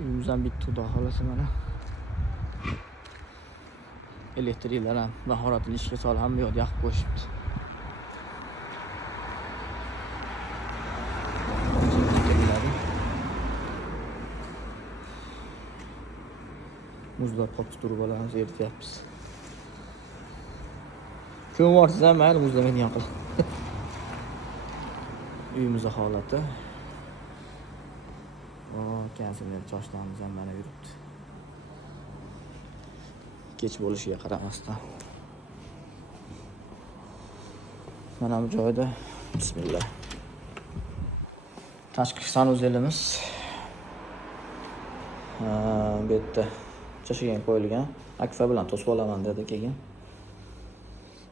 Uyimizdan bitta xudo xolasa mana. Elektriklar ham mahoratli ishga solib ham bu yerda yoqib qo'yishibdi. Muzlab qolib turbalarimizni erityapmiz. Ko'm borsiz ham mayli muzlamaydigan qil. Uyimizning holati. Kanserlar choshlarimiz ham mana yuribdi. Kech bo'lishiga qaramasdan. Mana bu joyda bismillah. Tashqi sanuzelimiz. Bu yerda chashagan qo'yilgan. Akfa bilan to'sib olaman dedi keyin.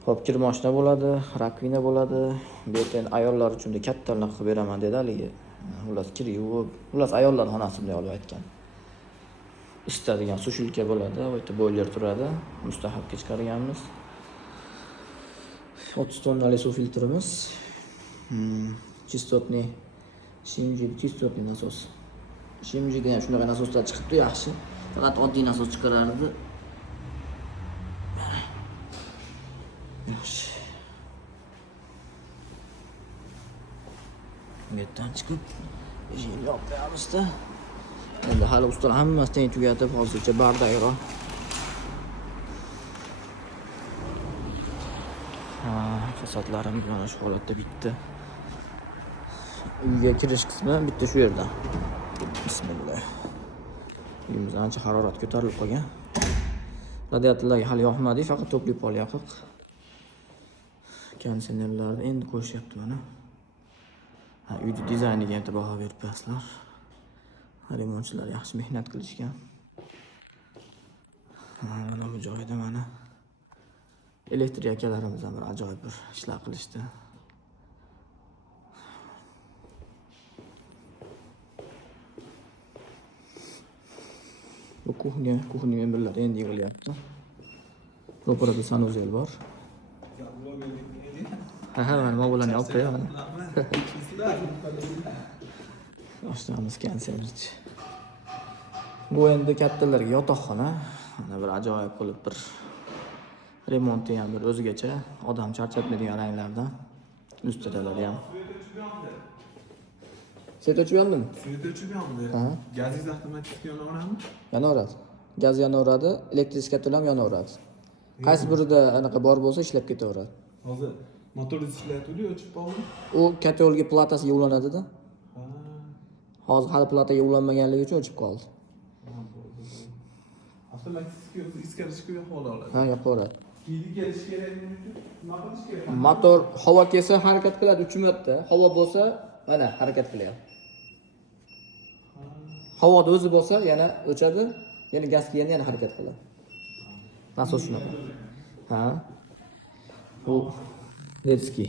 Xo'p, kir mashina bo'ladi, rakvina bo'ladi. Bu yerda ayollar uchun de kattalarni qilib beraman dedi haligi. Ular kir yuvib, ular ayollar xonasi deb olib aytgan. Isitadigan sushilka bo'ladi, bu yerda boiler turadi. Mustahabga chiqarganmiz. 30 tonnali suv filtrimiz. Chistotni Shimji chistotni nasos. Shimjiga ham shunaqa nasoslar chiqibdi, yaxshi. Faqat oddiy nasos chiqarardi. Yaxshi. Bu yerdan chiqib, eshikni yopib qo'yamiz-da. Endi hali ustalar hammasini tugatib, hozircha bardayroq. Fasadlarimiz mana shu holatda bitta. Uyga kirish qismi bitta shu yerdan. Bismillah. Uyimiz ancha harorat ko'tarilib qolgan. Radiatorlarga hali yoqmadi, faqat to'pli pol yoqiq. Konditsionerlarni endi qo'shyapti mana. Uyni dizayniga ham baho beribsizlar. Remontchilar yaxshi mehnat qilishgan. Mana bu joyda mana elektrik akalarimiz ham bir ajoyib bir ishlar qilishdi. Bu kuxnya membirlar endi yig'ilyapti. Ro'parada sanuzel bor. Mana mobilani olib qo'yaman. Oshnamiz kanserchi. Bu endi kattalarga yotoqxona. Mana bir ajoyib qilib bir remonti ham bir o'zgacha, odam charchatmaydigan ranglardan. Ustalar ham. Svet o'chib yondimi? Svet o'chib yondi. Gazingiz avtomatik yonaveradimi? Yonaveradi. Gaz yonaveradi, elektrik kattol ham yonaveradi. Qaysi birida anaqa bor bo'lsa ishlab ketaveradi. Hozir motor ishlayapti-ku, o'chib qoldi. U katolga platasiga ulanadi-da. Hozir hali plataga ulanmaganligi uchun o'chib qoldi. Avtomatik iskari chiqib yo'qola oladi. Yo'qoladi. Kiydi kelish kerakmi? Nima qilish kerak? Motor havo kelsa harakat qiladi 3 marta. Havo bo'lsa mana harakat qilyapti. Havoda o'zi bo'lsa yana o'chadi, yana gaz kelganda yana harakat qiladi. Nasos shunaqa. Bu Letski.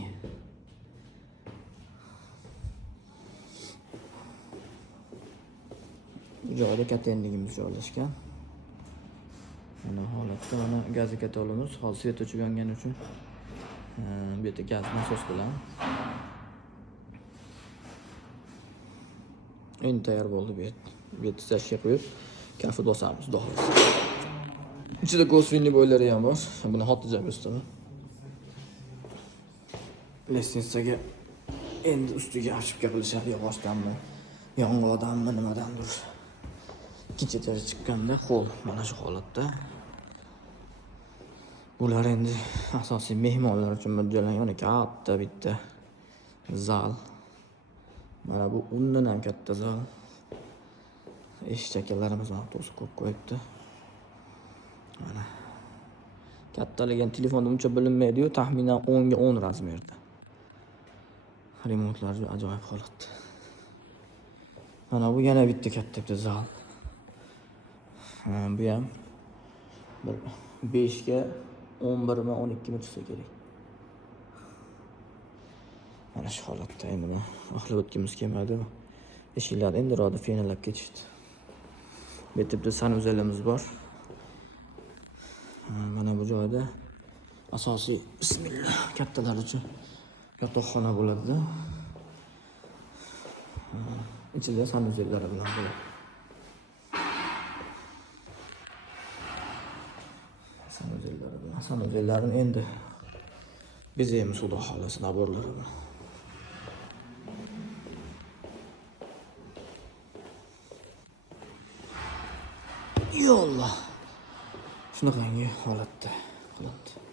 Bu joyda katenligimiz joylashgan. Mana holatda mana gaz katolimiz hozir svet o'chib yongani uchun bu yerda gaz nasos bilan endi tayyor bo'ldi bu yerda. Bu yerda tashga qo'yib kafe bosamiz xudo xolasa. Ichida gosvinli boylari ham bor. Buni xotirjam ustaman. Lestinisaga endi ustiga ochibga qilishadi yog'ochdanmi, yong'oqdanmi, nimadandir. Ikkinchi etajga chiqqanda qo'l mana shu holatda. Bular endi asosiy mehmonlar uchun mo'ljallangan katta bitta zal. Mana bu undan ham katta zal. Eshitakalarimiz avtobusi qo'yib qo'yibdi. Mana kattaligi telefonda uncha bilinmaydi-yu, taxminan 10 ga 10 razmerda. Remontlar ajoyib holatda. Mana bu yana bitta katta zal. Bu ham 5 ga 11 mi 12 mi chiqsa kerak. Mana shu holatda endi men axlab o'tganimiz kelmadi. Eshiklar endi ro'da fenalab ketishdi. Bu yerda sanuzelimiz bor. Mana bu joyda asosiy bismillah kattalar uchun yotoqxona bo'ladi. Ichida sanuzellari bilan bo'ladi. Samozellarni endi bezaymiz xudo xohlasa naborlarini. Yollah. Shunaqangi holatda qilindi.